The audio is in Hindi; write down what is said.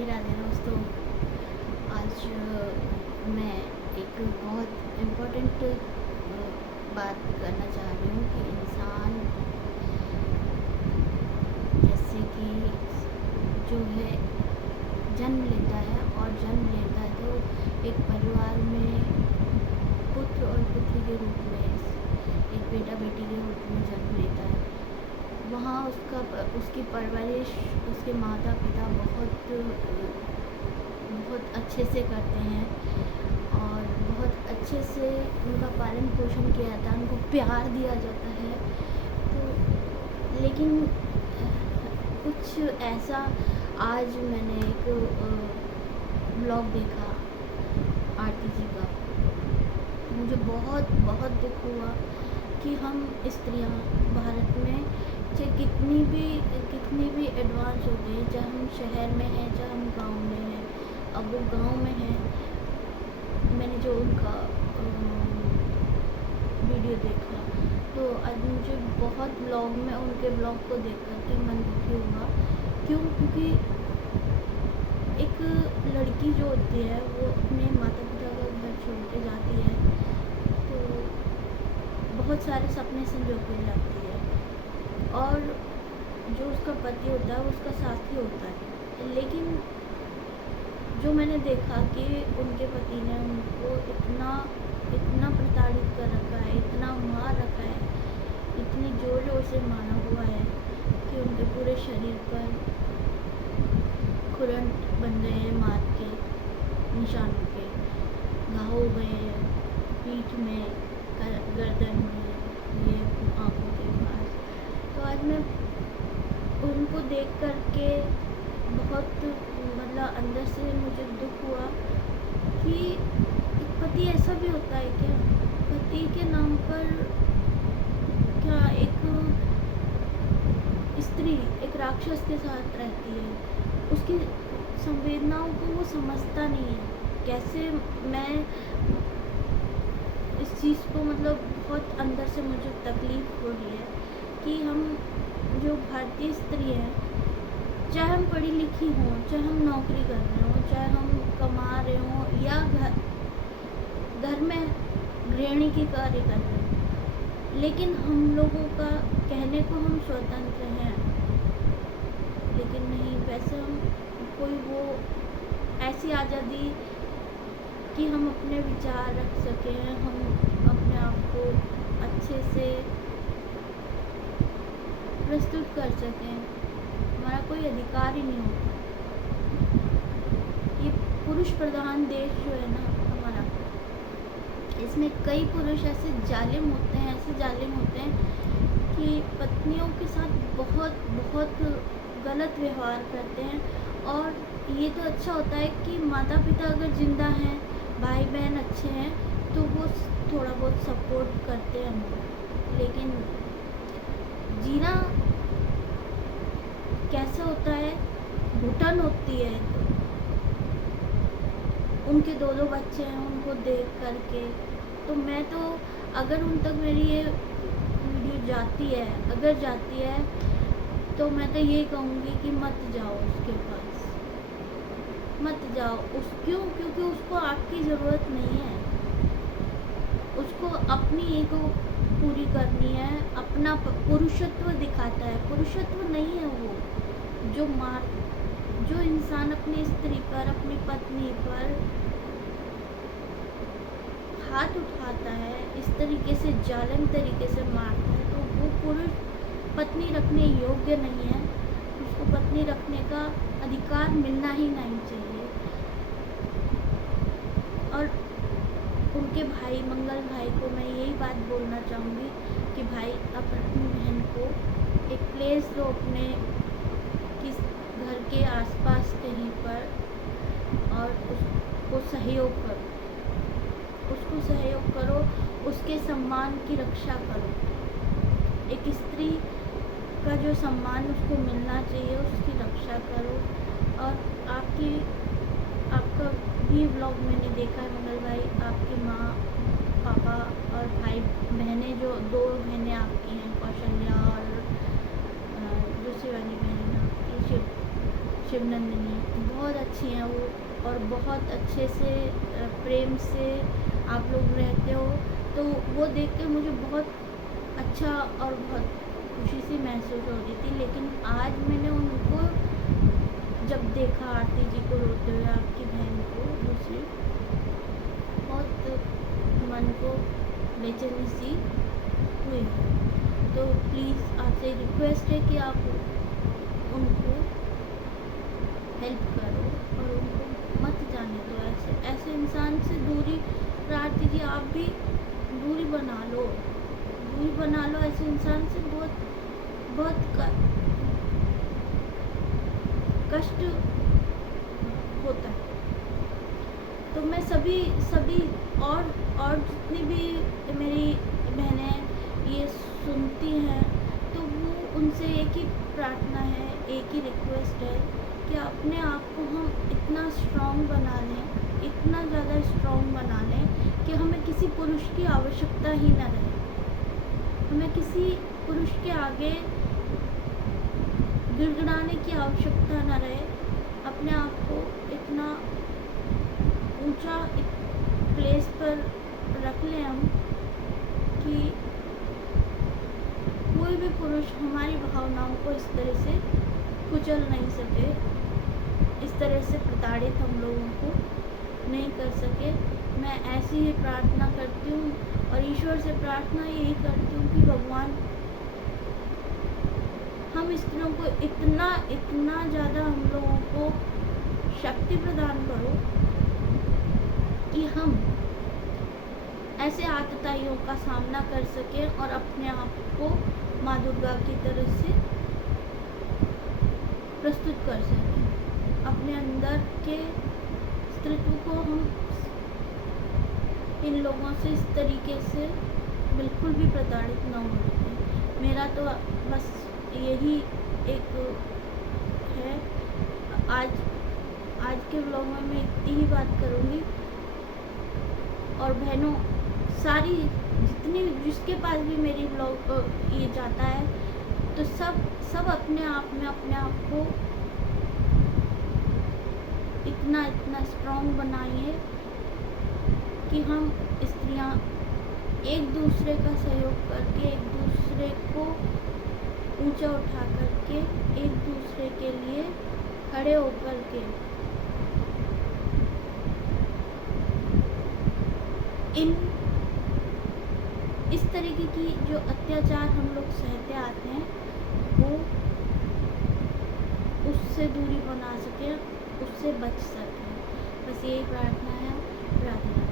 राधे राधे दोस्तों। आज मैं एक बहुत इम्पोर्टेंट बात करना चाह रही हूँ कि इंसान जैसे कि जो है जन्म लेता है और जन्म लेता है तो एक परिवार में पुत्र और पुत्री के रूप में, एक बेटा बेटी के रूप में जन्म लेता है। वहाँ उसकी परवरिश उसके माता पिता बहुत अच्छे से करते हैं और बहुत अच्छे से उनका पालन पोषण किया जाता है, उनको प्यार दिया जाता है। तो लेकिन कुछ ऐसा, आज मैंने एक ब्लॉग देखा आरती जी का, मुझे बहुत बहुत दुख हुआ कि हम स्त्रियां भारत में चाहे कितनी भी एडवांस हो गई, चाहे हम शहर में हैं चाहे हम गांव में हैं। अब वो गांव में हैं, मैंने जो उनका वीडियो देखा तो आज मुझे बहुत ब्लॉग में उनके ब्लॉग को देख कर के मन दुखी हुआ। क्यों? क्योंकि एक लड़की जो होती है वो अपने माता पिता का घर छोड़ के जाती है तो बहुत सारे सपने संजो के जाती है और जो उसका पति होता है वो उसका साथी होता है। लेकिन जो मैंने देखा कि उनके पति ने उनको इतना प्रताड़ित कर रखा है, इतना मार रखा है, इतनी जोर जोर से मारा हुआ है कि उनके पूरे शरीर पर खुरंट बन गए हैं, मार के निशानों के घाव हो गए हैं, पीठ में, गर्दन में, ये आँखों के पास। तो आज मैं उनको देख कर के बहुत मतलब अंदर से मुझे दुख हुआ कि पति ऐसा भी होता है क्या? पति के नाम पर क्या एक स्त्री एक राक्षस के साथ रहती है, उसकी संवेदनाओं को वो समझता नहीं है। कैसे मैं इस चीज़ को मतलब बहुत अंदर से मुझे तकलीफ़ हो रही है कि हम जो भारतीय स्त्री हैं, चाहे हम पढ़ी लिखी हों, चाहे हम नौकरी कर रहे हों, चाहे हम कमा रहे हों या घर में गृहिणी की कार्य कर रहे हों, लेकिन हम लोगों का कहने को हम स्वतंत्र हैं, लेकिन नहीं, वैसे हम कोई वो ऐसी आज़ादी कि हम अपने विचार रख सकें, हम अपने आप को अच्छे से प्रस्तुत कर सकें, हमारा कोई अधिकार ही नहीं होता। ये पुरुष प्रधान देश जो है ना हमारा, इसमें कई पुरुष ऐसे जालिम होते हैं कि पत्नियों के साथ बहुत गलत व्यवहार करते हैं। और ये तो अच्छा होता है कि माता पिता अगर जिंदा हैं, भाई बहन अच्छे हैं तो वो थोड़ा बहुत सपोर्ट करते हैं हमको, लेकिन जीना कैसे होता है, घुटन होती है। उनके दो बच्चे हैं, उनको देख करके तो मैं तो, अगर उन तक मेरी ये वीडियो जाती है तो मैं तो ये कहूँगी कि मत जाओ उसके पास, मत जाओ। क्योंकि उसको आपकी ज़रूरत नहीं है, उसको अपनी ईगो पूरी करनी है, अपना पुरुषत्व दिखाता है। पुरुषत्व नहीं है वो जो इंसान अपनी स्त्री पर, अपनी पत्नी पर हाथ उठाता है, इस तरीके से जालिम तरीके से मारता है, तो वो पुरुष पत्नी रखने योग्य नहीं है। उसको पत्नी रखने का अधिकार मिलना ही नहीं चाहिए। और उनके भाई, मंगल भाई को मैं यही बात बोलना चाहूँगी कि भाई, अपनी बहन को एक प्लेस दो अपने किस घर के आसपास कहीं पर, और उसको सहयोग करो, उसके सम्मान की रक्षा करो। एक स्त्री का जो सम्मान उसको मिलना चाहिए उसकी रक्षा करो। और आपका भी ब्लॉग मैंने देखा है मंगल भाई, आपकी माँ, पापा और भाई बहनें, जो 2 बहनें आपकी हैं, कौशल्या और जो शिवानी बहन है आपकी, शिवनंदिनी बहुत अच्छी हैं वो, और बहुत अच्छे से प्रेम से आप लोग रहते हो, तो वो देख के मुझे बहुत अच्छा और बहुत खुशी सी महसूस हो रही थी। लेकिन आज मैंने उनको जब देखा, आरती जी को रोते हुए, आपकी बहन को दूसरी, बहुत मन को बेचैनी सी हुई। तो प्लीज़ आपसे रिक्वेस्ट है कि आप उनको हेल्प करो और उनको मत जाने दो। ऐसे इंसान से दूरी, आरती जी आप भी दूरी बना लो, ऐसे इंसान से बहुत कष्ट होता है। तो मैं सभी और जितनी भी मेरी बहनें ये सुनती हैं, तो वो उनसे एक ही प्रार्थना है, एक ही रिक्वेस्ट है कि अपने आप को हम इतना स्ट्रॉन्ग बना लें, इतना ज़्यादा स्ट्रॉन्ग बना लें कि हमें किसी पुरुष की आवश्यकता ही न रहे, हमें किसी पुरुष के आगे गिड़गिड़ाने की आवश्यकता न रहे। अपने आप को इतना ऊंचा प्लेस पर रख लें हम कि कोई भी पुरुष हमारी भावनाओं को इस तरह से कुचल नहीं सके, इस तरह से प्रताड़ित हम लोगों को नहीं कर सके। मैं ऐसी ही प्रार्थना करती हूँ और ईश्वर से प्रार्थना यही करती हूँ कि भगवान हम स्त्रियों को इतना ज़्यादा हम लोगों को शक्ति प्रदान करो कि हम ऐसे आतताइयों का सामना कर सकें और अपने आप को माँ दुर्गा की तरह से प्रस्तुत कर सकें। अपने अंदर के स्त्रीत्व को हम इन लोगों से इस तरीके से बिल्कुल भी प्रताड़ित न हो सके। मेरा तो बस यही एक है। आज के व्लॉग में मैं इतनी ही बात करूँगी। और बहनों सारी जिसके पास भी मेरी व्लॉग ये जाता है, तो सब अपने आप को इतना स्ट्रॉन्ग बनाइए कि हम स्त्रियां एक दूसरे का सहयोग करके, एक दूसरे को ऊंचा उठा करके, एक दूसरे के लिए खड़े होकर के इस तरीके की जो अत्याचार हम लोग सहते आते हैं, वो उससे दूरी बना सके, उससे बच सके। बस यही प्रार्थना है। राधे राधे।